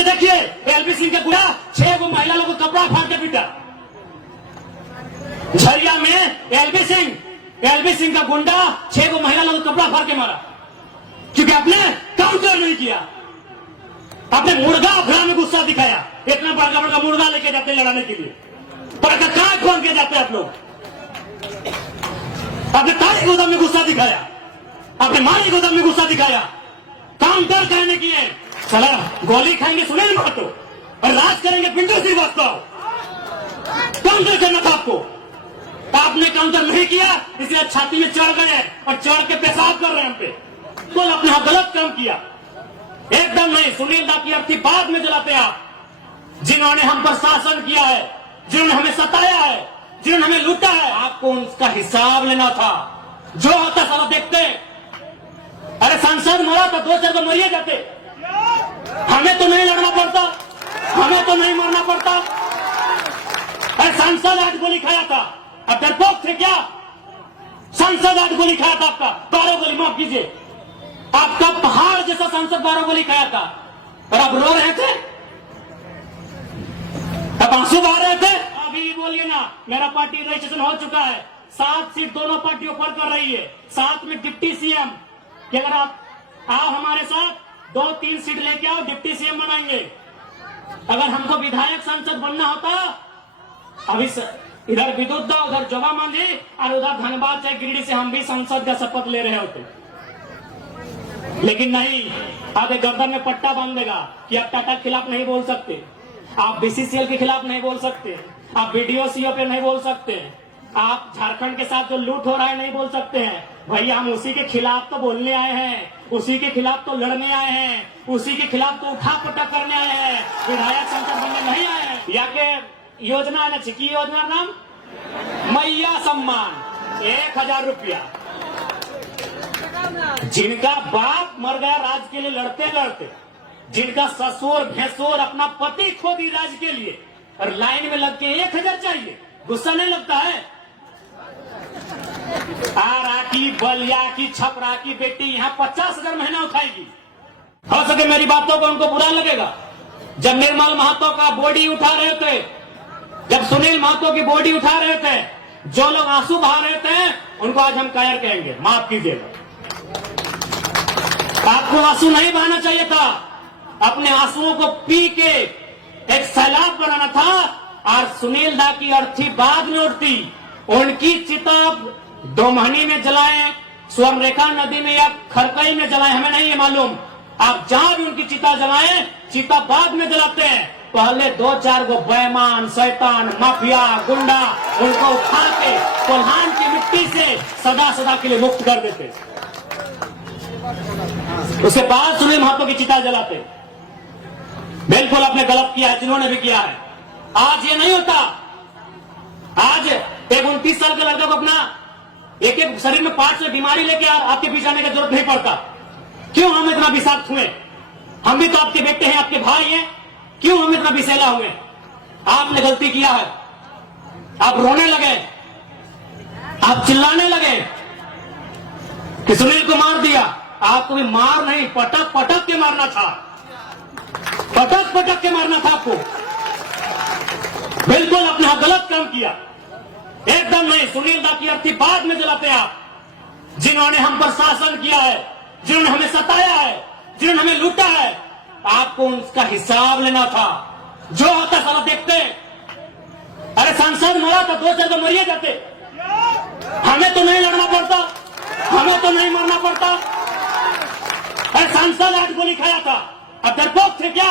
के देखिए, एलबी सिंह के गुंडा 6 को महिला लोगों को कपड़ा फाड़ के पीटा। झरिया में एलबी सिंह का गुंडा 6 को महिला लोगों को कपड़ा फाड़ के मारा, क्योंकि आपने काउंटर नहीं किया। आपने मुर्गा अखड़ा में गुस्सा दिखाया। इतना बड़ा बड़ा मुर्गा लेके जाते लड़ाने के लिए, पर कहाँ खोल के जाते आप लोग। आपने ताली गोदाम में गुस्सा दिखाया, आपने माली गोदाम में गुस्सा दिखाया, काउंटर करने की है। चला गोली खाएंगे सुनील महतो और राज करेंगे पिंटू श्रीवास्तव। काउंटर करना था आपको, आपने काउंटर नहीं किया, इसलिए छाती में चढ़ गए और चढ़ के पेशाब कर रहे हैं हम पे। तो आपने गलत काम किया, एकदम नहीं। सुनील दा की अर्थी बाद में जलाते आप, जिन्होंने हम पर शासन किया है, जिन्होंने हमें सताया है, जिन्होंने हमें लूटा है, आपको उसका हिसाब लेना था। जो होता सारा देखते। अरे सांसद मरा था, 2-4 तो मरिए जाते। हमें तो नहीं लड़ना पड़ता, हमें तो नहीं मरना पड़ता। अरे सांसद आज गोली खाया था, अब डरपोक थे क्या? सांसद आज गोली खाया था आपका, 12 गोली, माफ कीजिए, आपका पहाड़ जैसा सांसद 12 गोली खाया था, और आप रो रहे थे, अब आंसू बहा रहे थे। अभी बोलिए ना, मेरा पार्टी रजिस्ट्रेशन हो चुका है, 7 सीट दोनों पार्टियों पर कर रही है, साथ में डिप्टी सीएम कि अगर आप आओ हमारे साथ 2-3 सीट लेके आओ, डिप्टी सीएम बनाएंगे। अगर हमको विधायक सांसद बनना होता, अभी इधर विद्युत दा, उधर जोगा मांझी और उधर धनबाद से गिरिडीह से हम भी संसद का शपथ ले रहे होते, लेकिन नहीं। आगे गर्दन में पट्टा बांध देगा कि आप टाटा के खिलाफ नहीं बोल सकते, आप बीसीसीएल के खिलाफ नहीं बोल सकते, आप बीडीओ सीओ पे नहीं बोल सकते, आप झारखंड के साथ जो लूट हो रहा है नहीं बोल सकते हैं। भैया हम उसी के खिलाफ तो बोलने आए हैं, उसी के खिलाफ तो लड़ने आए हैं, उसी के खिलाफ तो उठा पटक करने आए हैं, विधायक संसद बनने नहीं आए हैं। या के योजना है ना, छिकी योजना नाम मैया सम्मान 1000 रुपया। जिनका बाप मर गया राज के लिए लड़ते लड़ते, जिनका ससुर भैंसुर अपना पति खो दी राज के लिए, और लाइन में लग के 1000 चाहिए, गुस्सा नहीं लगता है? आरा की, बलिया की, छपरा की बेटी यहाँ 50,000 महीना उठाएगी। हो सके मेरी बातों को उनको बुरा लगेगा। जब निर्मल महतो का बॉडी उठा रहे थे, जब सुनील महतो की बॉडी उठा रहे थे, जो लोग आंसू बहा रहे थे, उनको आज हम कायर कहेंगे, माफ कीजिएगा। आपको आंसू नहीं बहाना चाहिए था, अपने आंसुओं को पी के एक सैलाब बनाना था। और सुनील दा की अर्थी बाद में उठती, उनकी चिता दोमहनी में जलाएं, स्वर्णरेखा नदी में या खरकई में जलाएं, हमें नहीं है मालूम। आप जहां भी उनकी चिता जलाएं, चिता बाद में जलाते हैं। पहले 2-4 गो बेईमान, शैतान, माफिया, गुंडा, उनको उठा के कोल्हान की मिट्टी से सदा सदा के लिए मुक्त कर देते, उसके बाद सुनील महतो की चिता जलाते। बिल्कुल आपने गलत किया है, जिन्होंने भी किया है। आज ये नहीं होता। आज एक 29 साल के लड़का को अपना एक शरीर में पार्ट से बीमारी लेके आपके पीछे आने की जरूरत नहीं पड़ता। क्यों हम इतना विषाक्त हुए? हम भी तो आपके बेटे हैं, आपके भाई हैं, क्यों हम इतना विषैला हुए? आपने गलती किया है, आप रोने लगे, आप चिल्लाने लगे कि सुनील को मार दिया। आपको भी मार नहीं, पटक पटक के मारना था, पटक पटक के मारना था आपको। बिल्कुल आपने गलत काम किया, एकदम नहीं। सुनील दा की अर्थी बाद में जलाते आप, जिन्होंने हम पर शासन किया है, जिन्होंने हमें सताया है, जिन्होंने हमें लूटा है, आपको उसका हिसाब लेना था। जो होता सारा देखते। अरे सांसद मरा था, 2-4 तो मरिए जाते। हमें तो नहीं लड़ना पड़ता, हमें तो नहीं मरना पड़ता। अरे सांसद आज गोली खाया था, अब डरपोक थे क्या?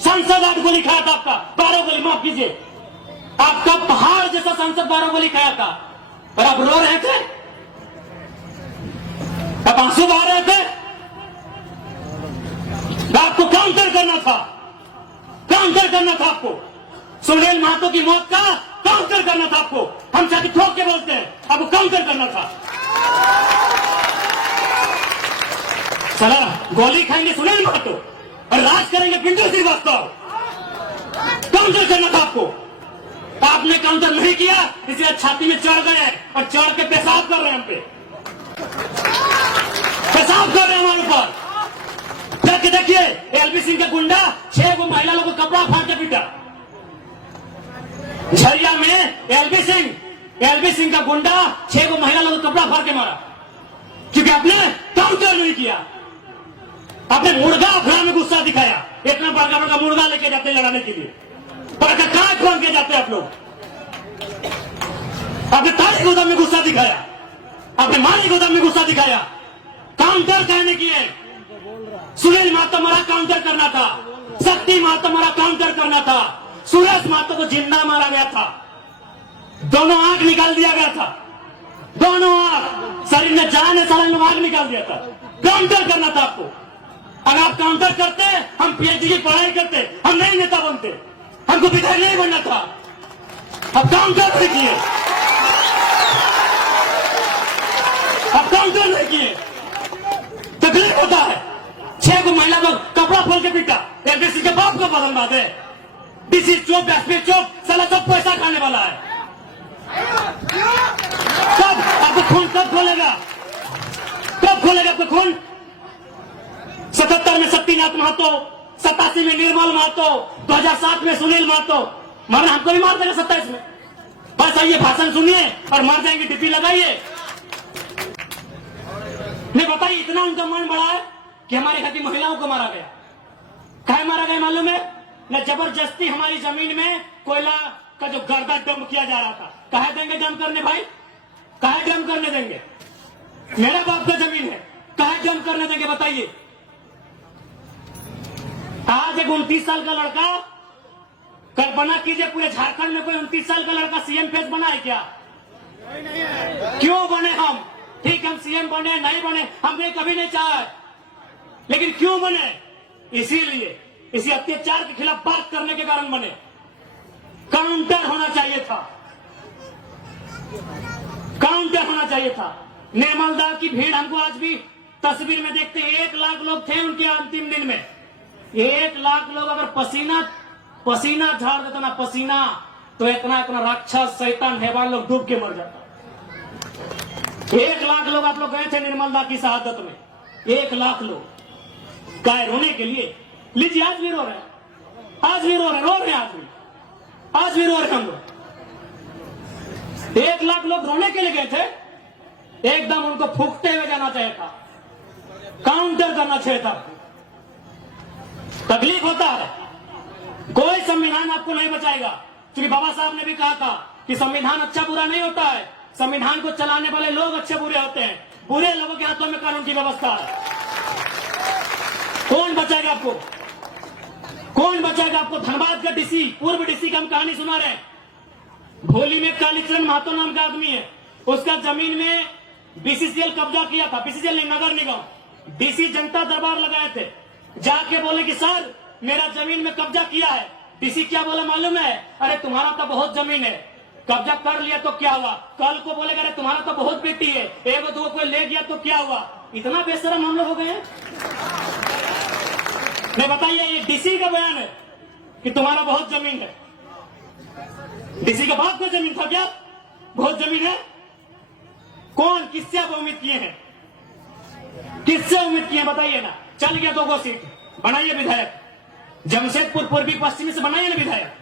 सांसद आज गोली खाया था आपका, 12 गोली, माफ कीजिए, आपका पहाड़ जैसा सांसद 12 गोली खाया था, और आप रो रहे थे, अब आंसू बहा रहे थे। आपको काउंटर करना था, काउंटर करना था आपको। सुनील महतो की मौत का काउंटर करना था आपको। हम चाहे ठोक के बोलते हैं, आपको काउंटर करना था। चला गोली खाएंगे सुनील महतो और राज करेंगे पिंटू श्रीवास्तव। काउंटर करना था आपको, आपने काउंटर नहीं किया, इसलिए छाती में चढ़ गए और चढ़ के पेशाब कर रहे हैं हम पे, पेशाब कर रहे हैं हमारे ऊपर। जाके देखिए एलबी सिंह का गुंडा 6 को महिला लोगों को कपड़ा फाड़ के पीटा। झरिया में एलबी सिंह का गुंडा 6 को महिला लोगों को कपड़ा फाड़ के मारा, क्योंकि आपने काउंटर नहीं किया। आपने मुर्गा अखड़ा में गुस्सा दिखाया। इतना बड़का बड़का मुर्गा लेके जाते लड़ाने के लिए, बड़का काय खोल के जाते आप लोग। आपने ताली गोदाम में गुस्सा दिखाया, आपने माली गोदाम में गुस्सा दिखाया। काउंटर कहने की है। सुनील महतो मारा काउंटर करना था, शक्ति महतो मारा काउंटर करना था, सुरेश महतो को जिंदा मारा गया था, दोनों आंख निकाल दिया गया था, दोनों आंख शरीर में जान है, साल में आंख निकाल दिया था। काउंटर करना था आपको। अगर आप काउंटर करते हम पीएचडी की पढ़ाई करते, हम नहीं नेता बनते, हमको विधायक नहीं बनना था। अब काउंटर नहीं किए, अब काउंटर नहीं किए, तकलीफ होता है। 6 को महिला लोग कपड़ा खोल के पीटा। एलबीसी के बाप को बदल बात है। डीसी चौक, एसपी चौक, साला सब पैसा खाने वाला है। कब आपको खून कब खोलेगा, कब खोलेगा आपको खून? 77 में शक्तिनाथ महतो, 87 में निर्मल महतो, 2007 में सुनील महतो। मरना हमको भी मार देगा 27 में। बस आइए भाषण सुनिए और मर जाएंगे, डिप्टी लगाइए। नहीं बताइए, इतना उनका मन बड़ा है कि हमारे घर की महिलाओं को मारा गया। कहे मारा गया मालूम है? न जबरदस्ती हमारी जमीन में कोयला का जो गर्दा डंप किया जा रहा था। कहे देंगे डंप करने भाई? कहे डंप करने देंगे? मेरे बाप का जमीन है, कहे डंप करने देंगे बताइए? आज एक 29 साल का लड़का, कल्पना कीजिए पूरे झारखंड में कोई 29 साल का लड़का सीएम फेस बना है क्या? क्यों बने हम? ठीक, हम सीएम बने नहीं बने हमने कभी नहीं चाहा, लेकिन क्यों बने? इसीलिए इसी अत्याचार के खिलाफ बात करने के कारण बने। काउंटर होना चाहिए था, काउंटर होना चाहिए था। निर्मल दा की भीड़ हमको आज भी तस्वीर में देखते हैं। 1 लाख लोग थे उनके अंतिम दिन में। 1 लाख लोग अगर पसीना झाड़ देता ना, पसीना, तो इतना राक्षस शैतान हैवान लोग डूब के मर जाता। 1 लाख लोग आप लोग गए थे निर्मल दा की शहादत में। 1 लाख लोग गाय रोने के लिए। लीजिए आज भी रो रहे हैं, आज भी रो रहे हैं, आज भी रो रहे हैं हम लोग। 1 लाख लोग रोने के लिए गए थे। एकदम उनको फूकते हुए जाना चाहिए था, काउंटर करना चाहिए था। तकलीफ होता है, कोई संविधान आपको नहीं बचाएगा। क्योंकि बाबा साहब ने भी कहा था कि संविधान अच्छा बुरा नहीं होता है, संविधान को चलाने वाले लोग अच्छे बुरे होते हैं। बुरे लोगों के हाथों में कानून की व्यवस्था है। कौन बचाएगा आपको? कौन बचाएगा आपको? धनबाद का डीसी, पूर्व डीसी का हम कहानी सुना रहे हैं। भोली में कालीचरण महतो नाम का आदमी है, उसका जमीन में बीसीसीएल कब्जा किया था। बीसीसीएल नहीं, नगर निगम। डीसी जनता दरबार लगाए थे, जाके बोले कि सर मेरा जमीन में कब्जा किया है। डीसी क्या बोला मालूम है? अरे तुम्हारा तो बहुत जमीन है, कब्जा कर लिया तो क्या हुआ? कल को बोलेगा अरे तुम्हारा तो बहुत बेटी है, 1-2 कोई ले गया तो क्या हुआ? इतना बेशरम हम लोग हो गए हैं। नहीं बताइए, ये डीसी का बयान है कि तुम्हारा बहुत जमीन है। डीसी का बाप को जमीन था क्या? बहुत जमीन है। कौन, किससे आप उम्मीद किए हैं? किससे उम्मीद किए बताइए ना? चल गया 2 सीट, बनाइए विधायक। जमशेदपुर पूर्वी पश्चिमी से बनाइए ना विधायक।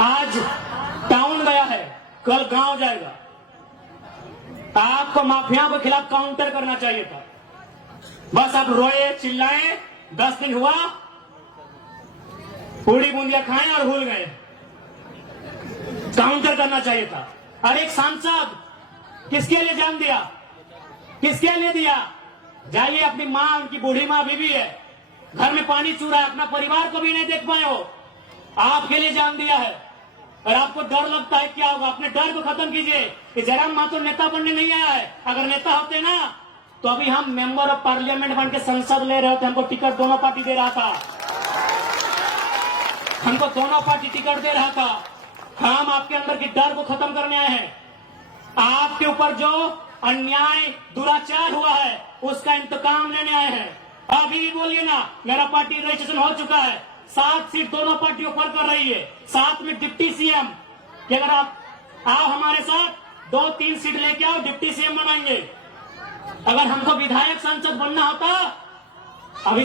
आज टाउन गया है, कल गांव जाएगा। आपको माफियाओं के खिलाफ काउंटर करना चाहिए था। बस आप रोए चिल्लाए, 10 दिन हुआ, पूरी बूंदिया खाएं और भूल गए। काउंटर करना चाहिए था। और एक सांसद किसके लिए जान दिया? किसके लिए दिया? जाइए, अपनी माँ, उनकी बूढ़ी माँ बीवी है, घर में पानी चूरा है, अपना परिवार को भी नहीं देख पाए हो, आपके लिए जान दिया है। और आपको डर लगता है क्या होगा? अपने डर को खत्म कीजिए कि जयराम महतो नेता बनने नहीं आया है। अगर नेता होते ना तो अभी हम मेंबर ऑफ पार्लियामेंट बन के संसद ले रहे होते। हमको टिकट दोनों पार्टी दे रहा था, हमको दोनों पार्टी टिकट दे रहा था। हम आपके अंदर की डर को खत्म करने आए हैं। आपके ऊपर जो अन्याय दुराचार हुआ है उसका इंतकाम लेने आए हैं। अभी भी बोलिए ना, मेरा पार्टी रजिस्ट्रेशन हो चुका है, 7 सीट दोनों पार्टी ऊपर कर रही है, साथ में डिप्टी सीएम कि अगर आप आओ हमारे साथ 2-3 सीट लेके आओ, डिप्टी सीएम बनाएंगे। अगर हमको विधायक सांसद बनना होता अभी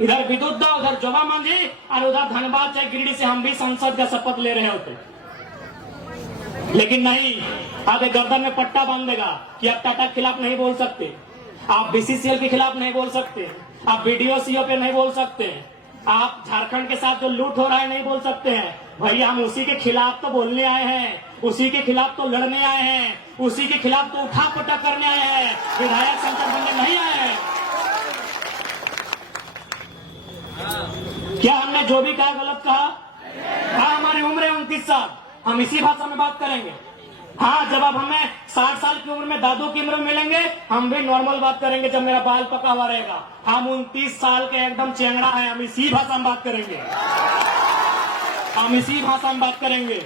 इधर विद्युत दो, उधर जोबा मांझी और उधर धनबाद चाहे गिरिडीह से हम भी संसद का शपथ ले रहे होते, लेकिन नहीं। आप एक गर्दन में पट्टा बांध देगा कि आप टाटा के खिलाफ नहीं बोल सकते, आप बीसीसीएल के खिलाफ नहीं बोल सकते, आप बीडीओ सीओ पे नहीं बोल सकते, आप झारखंड के साथ जो लूट हो रहा है नहीं बोल सकते हैं। भैया हम उसी के खिलाफ तो बोलने आए हैं, उसी के खिलाफ तो लड़ने आए हैं, उसी के खिलाफ तो उठा पटक करने आए हैं, विधायक संसद बनने नहीं आए हैं। क्या हमने जो भी कहा गलत कहा? हाँ, हमारी उम्र है 29 साल, हम इसी भाषा में बात करेंगे। हाँ, जब आप हमें 60 साल की उम्र में दादू की उम्र में मिलेंगे, हम भी नॉर्मल बात करेंगे जब मेरा बाल पका हुआ रहेगा। हम 29 साल के एकदम चेंगड़ा है, हम इसी भाषा में बात करेंगे, हम इसी भाषा में बात करेंगे।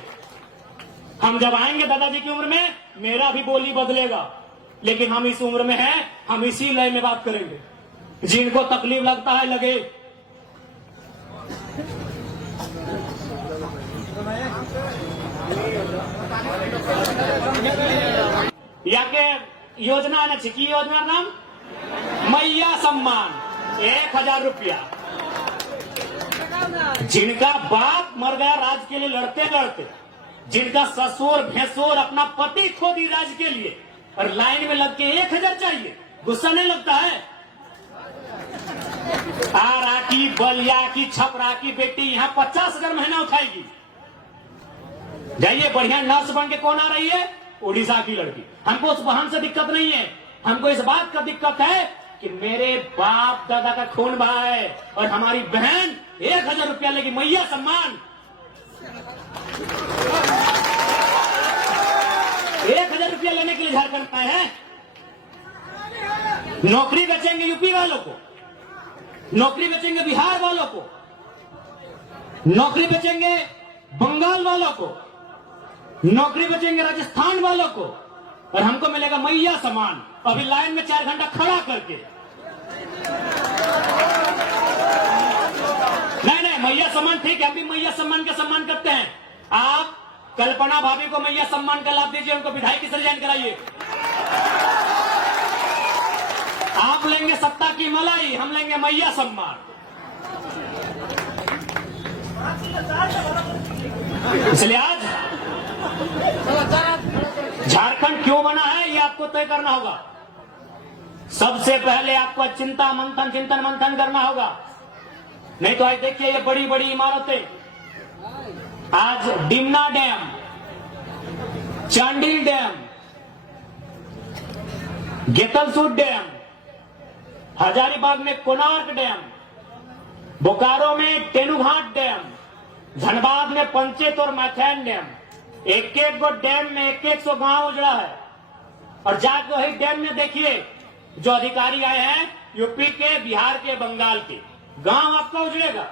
हम जब आएंगे दादाजी की उम्र में, मेरा भी बोली बदलेगा, लेकिन हम इस उम्र में हैं, हम इसी लय में बात करेंगे। जिनको तकलीफ लगता है लगे। याके योजना न की योजना नाम मैया सम्मान 1000 रुपया। जिनका बाप मर गया राज के लिए लड़ते लड़ते, जिनका ससुर भैंसुर अपना पति खो दी राज के लिए, और लाइन में लग के 1000 चाहिए, गुस्सा नहीं लगता है? आरा की, बलिया की, छपरा की बेटी यहाँ 50,000 महीना उठाएगी। जाइए, बढ़िया नर्स बन के कौन आ रही है? उड़ीसा की लड़की। हमको उस बहन से दिक्कत नहीं है, हमको इस बात का दिक्कत है कि मेरे बाप दादा का खून बहा है और हमारी बहन 1000 रुपया लेगी, मैया सम्मान। 1000 रुपया लेने के लिए झारखंड आए हैं। नौकरी बेचेंगे यूपी वालों को, नौकरी बेचेंगे बिहार वालों को, नौकरी बेचेंगे बंगाल वालों को, नौकरी बेचेंगे राजस्थान वालों को, और हमको मिलेगा मैया सम्मान। अभी लाइन में 4 घंटा खड़ा करके। नहीं, मैया सम्मान ठीक है, हम भी मैया सम्मान का सम्मान करते हैं। आप कल्पना भाभी को मैया सम्मान का लाभ दीजिए, उनको विधायक से रिजाइन कराइए। आप लेंगे सत्ता की मलाई, हम लेंगे मैया सम्मान। इसलिए आज झारखंड क्यों बना है ये आपको तय करना होगा। सबसे पहले आपको चिंतन मंथन करना होगा। नहीं तो आज देखिए ये बड़ी बड़ी इमारतें, आज Dimna dam, Chandil dam, Getalsud dam, Hazaribagh में कोणार्क डैम, बोकारो में तेनुघाट डैम, धनबाद में पंचेत और मैथैन डैम, एक एक गो डैम में 100 गांव उजड़ा है। और जाके वही डैम में देखिए जो अधिकारी आए हैं यूपी के, बिहार के, बंगाल के, गांव आपका उजड़ेगा।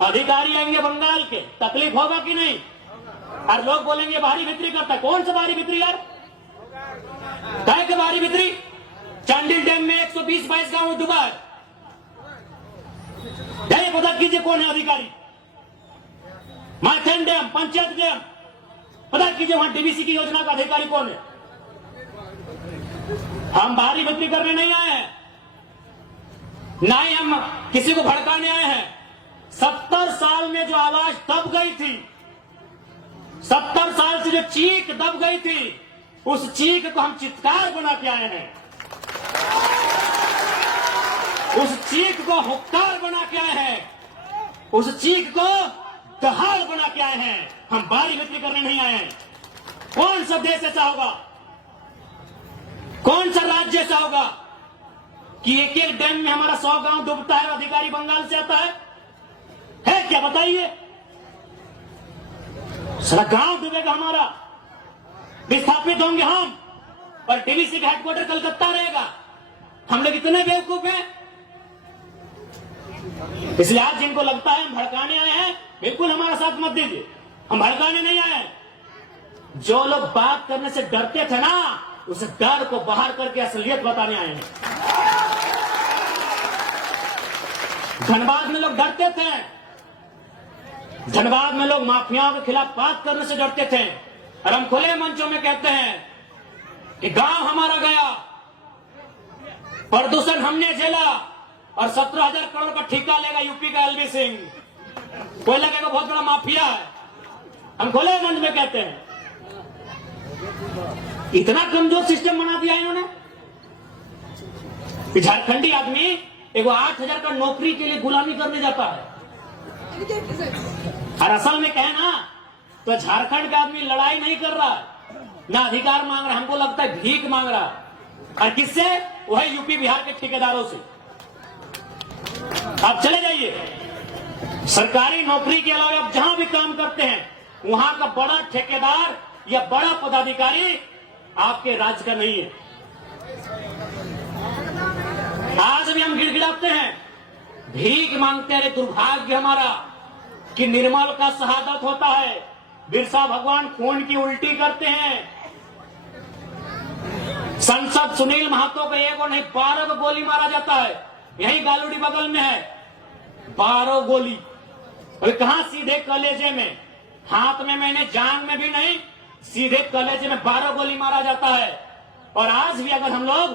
अधिकारी आएंगे बंगाल के, तकलीफ होगा कि नहीं? और लोग बोलेंगे भारी बिक्री करता है। कौन सा भारी बिक्री यार? काय के भारी बिक्री? चांडिल डैम में 120-22 गांव डूबा है। जाइए पता कीजिए कौन है अधिकारी। मैथैन डैम, पंचायत डैम, पता कीजिए वहां डीवीसी की योजना का अधिकारी कौन है। हम भारी बिक्री करने नहीं आए हैं, ना ही हम किसी को भड़काने आए हैं। 70 साल में जो आवाज दब गई थी, 70 साल से जो चीख दब गई थी, उस चीख को हम चित्कार बना के आए हैं, उस चीख को हुक्कार बना के आए हैं, उस चीख को दहाड़ बना के आए हैं। हम भारी बिक्री करने नहीं आए हैं। कौन सा देश ऐसा होगा, कौन सा राज्य ऐसा होगा कि एक एक डैम में हमारा 100 गांव डूबता है, अधिकारी बंगाल से आता है क्या? बताइए, सारा गांव डूबेगा हमारा, विस्थापित होंगे हम, और डीवीसी का हेडक्वार्टर कलकत्ता रहेगा। हम लोग इतने बेवकूफ हैं। इसलिए आज जिनको लगता है हम भड़काने आए हैं, बिल्कुल हमारा साथ मत दीजिए, हम भड़काने नहीं आए हैं। जो लोग बात करने से डरते थे ना, उस डर को बाहर करके असलियत बताने आए हैं। धनबाद में लोग डरते थे, धनबाद में लोग माफियाओं के खिलाफ बात करने से डरते थे, और हम खुले मंचों में कहते हैं कि गांव हमारा गया, प्रदूषण हमने झेला, और 17,000 करोड़ का ठेका लेगा यूपी का एलवी सिंह। कोई लगेगा बहुत बड़ा माफिया है। हम खोले मंच में कहते हैं, इतना कमजोर सिस्टम बना दिया इन्होंने। झारखंडी आदमी एगो 8,000 का नौकरी के लिए गुलामी करने जाता है। और असल में कहे ना तो झारखंड का आदमी लड़ाई नहीं कर रहा है, ना अधिकार मांग रहा है, हमको लगता है भीख मांग रहा है। और किससे? वह यूपी बिहार के ठेकेदारों से। आप चले जाइए, सरकारी नौकरी के अलावा आप जहां भी काम करते हैं वहां का बड़ा ठेकेदार या बड़ा पदाधिकारी आपके राज्य का नहीं है। आज भी हम गिड़गिड़ाते हैं, भीख मांगते हैं। दुर्भाग्य हमारा कि निर्मल का शहादत होता है, बिरसा भगवान खून की उल्टी करते हैं। संसद सुनील महतो को एक और नहीं 12 को गोली मारा जाता है। यही गालूडी बगल में है, 12 गोली। और कहां? सीधे कलेजे में, हाथ में मैंने, जान में भी नहीं, सीधे कलेजे में 12 गोली मारा जाता है। और आज भी अगर हम लोग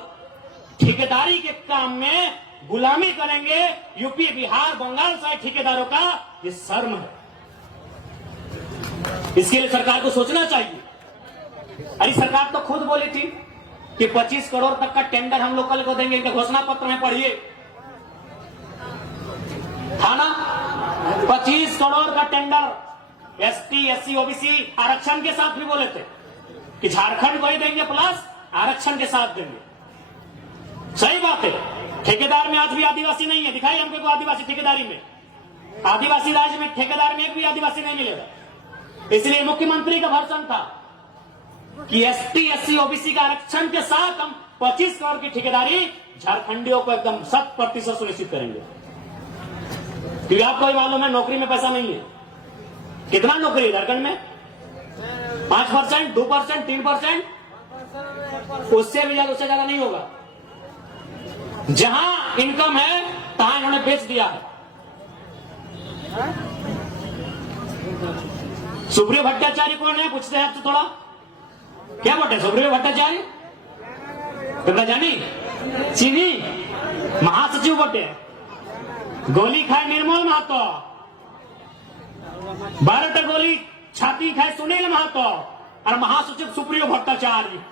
ठेकेदारी के काम में गुलामी करेंगे यूपी बिहार बंगाल साइड ठेकेदारों का, ये शर्म है। इसके लिए सरकार को सोचना चाहिए। अरे सरकार तो खुद बोली थी कि 25 करोड़ तक का टेंडर हम लोग कल को देंगे। इनके घोषणा पत्र में पढ़िए, था ना 25 करोड़ का टेंडर एसटी एससी ओबीसी आरक्षण के साथ भी बोले थे कि झारखंड को ही देंगे प्लस आरक्षण के साथ देंगे। सही बात है, ठेकेदार में आज भी आदिवासी नहीं है। दिखाई हमको को आदिवासी ठेकेदारी में, आदिवासी राज्य में ठेकेदार में एक भी आदिवासी नहीं मिलेगा। इसलिए मुख्यमंत्री का भाषण था कि एसटी एससी ओबीसी का आरक्षण के साथ हम 25 करोड़ की ठेकेदारी झारखंडियों को एकदम 100% सुनिश्चित करेंगे। क्योंकि आपको भी मालूम है नौकरी में पैसा नहीं है। कितना नौकरी है झारखंड में? 5%, 2%, 3%, उससे भी ज्यादा, उससे ज्यादा नहीं होगा। जहां इनकम है तहां इन्होंने बेच दिया है। सुप्रियो भट्टाचार्य कौन है? पूछते हैं आपसे थोड़ा, क्या बोलते हैं सुप्रियो भट्टाचार्य? तुमने जानी? चीनी महासचिव बोलते हैं। गोली खाए निर्मल महतो, 12 गोली छाती खाए सुनील महतो, और महासचिव सुप्रियो भट्टाचार्य।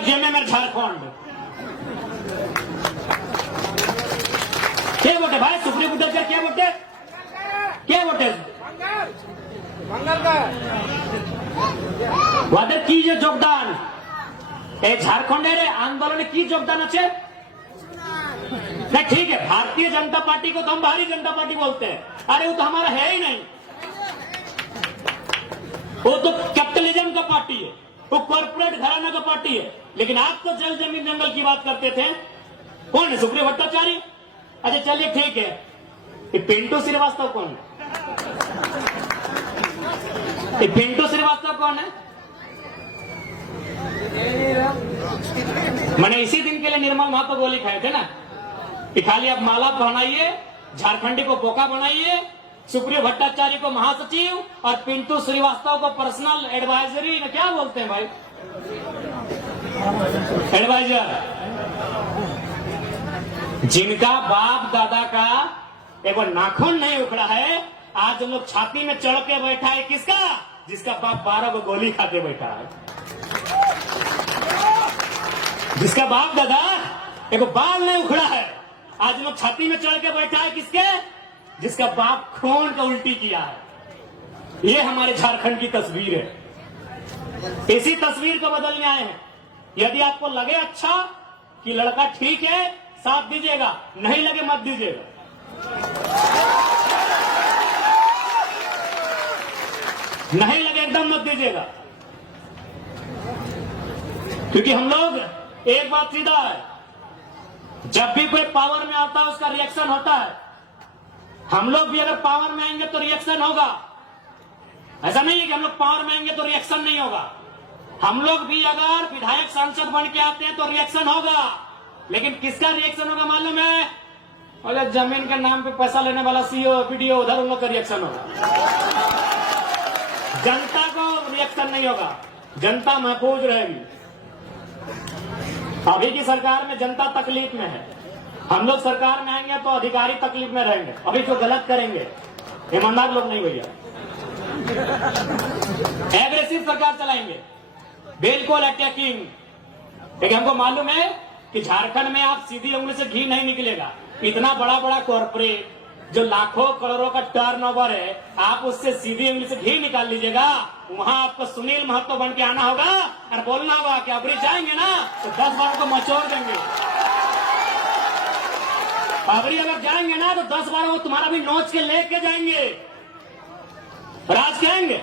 जेमे में झारखंड क्या बोलते भाई? सुप्रियो भट्टाचार्य क्या बोलते? क्या बोलते? वादे की जो योगदान झारखंड आंदोलन की योगदान अच्छे नहीं। ठीक है, भारतीय जनता पार्टी को तो हम भारतीय जनता पार्टी बोलते हैं। अरे वो तो हमारा है ही नहीं, वो तो कैपिटलिज्म का पार्टी है, वो कॉर्पोरेट घराना का पार्टी है। लेकिन आप तो जल जमीन जंगल की बात करते थे। कौन है? सुप्रियो भट्टाचार्य। अच्छा चलिए ठीक है, ये पिंटू श्रीवास्तव कौन है? ये पिंटू श्रीवास्तव कौन है? मैंने इसी दिन के लिए निर्मल महतो गोली खाए थे ना कि खाली आप माला पहनाइए, झारखंडी को बोका बनाइए, सुप्रियो भट्टाचार्य को महासचिव और पिंटू श्रीवास्तव को पर्सनल एडवाइजरी, क्या बोलते हैं भाई, एडवाइजर। जिनका बाप दादा का एक नाखून नहीं उखड़ा है, आज लोग छाती में चढ़ के बैठा है। किसका? जिसका बाप 12 को गोली खाते बैठा है, जिसका बाप दादा एक बाल नहीं उखड़ा है, आज लोग छाती में चढ़ के बैठा है। किसके? जिसका बाप खून का उल्टी किया है। ये हमारे झारखंड की तस्वीर है। इसी तस्वीर को बदलने आए हैं। यदि आपको लगे अच्छा कि लड़का ठीक है, साथ दीजिएगा, नहीं लगे मत दीजिएगा। नहीं लगे एकदम मत दीजिएगा, क्योंकि हम लोग एक बात सीधा है, जब भी कोई पावर में आता है उसका रिएक्शन होता है। हम लोग भी अगर पावर में आएंगे तो रिएक्शन होगा। ऐसा नहीं है कि हम लोग पावर में आएंगे तो रिएक्शन नहीं होगा। हम लोग भी अगर विधायक सांसद बन के आते हैं तो रिएक्शन होगा। लेकिन किसका रिएक्शन होगा मालूम है? अगर जमीन के नाम पे पैसा लेने वाला सीओ पीडीओ, उधर उन लोग का रिएक्शन होगा। जनता को रिएक्शन नहीं होगा, जनता महफूज रहेगी। अभी की सरकार में जनता तकलीफ में है, हम लोग सरकार में आएंगे तो अधिकारी तकलीफ में रहेंगे। अभी जो गलत करेंगे ईमानदार लोग नहीं भैया, एग्रेसिव सरकार चलाएंगे, बिल्कुल अटैकिंग। लेकिन हमको मालूम है कि झारखंड में आप सीधी उंगली से घी नहीं निकलेगा। इतना बड़ा बड़ा कॉर्पोरेट जो लाखों करोड़ों का टर्नओवर है, आप उससे सीधी उंगली से घी निकाल लीजिएगा। वहां आपको सुनील महतो बन के आना होगा और बोलना होगा कि अबरी जाएंगे ना तो 10 बार को मचोड़ देंगे। अबरी अगर जाएंगे ना तो 10 बार वो तुम्हारा भी नोच के लेके जाएंगे, राज करेंगे।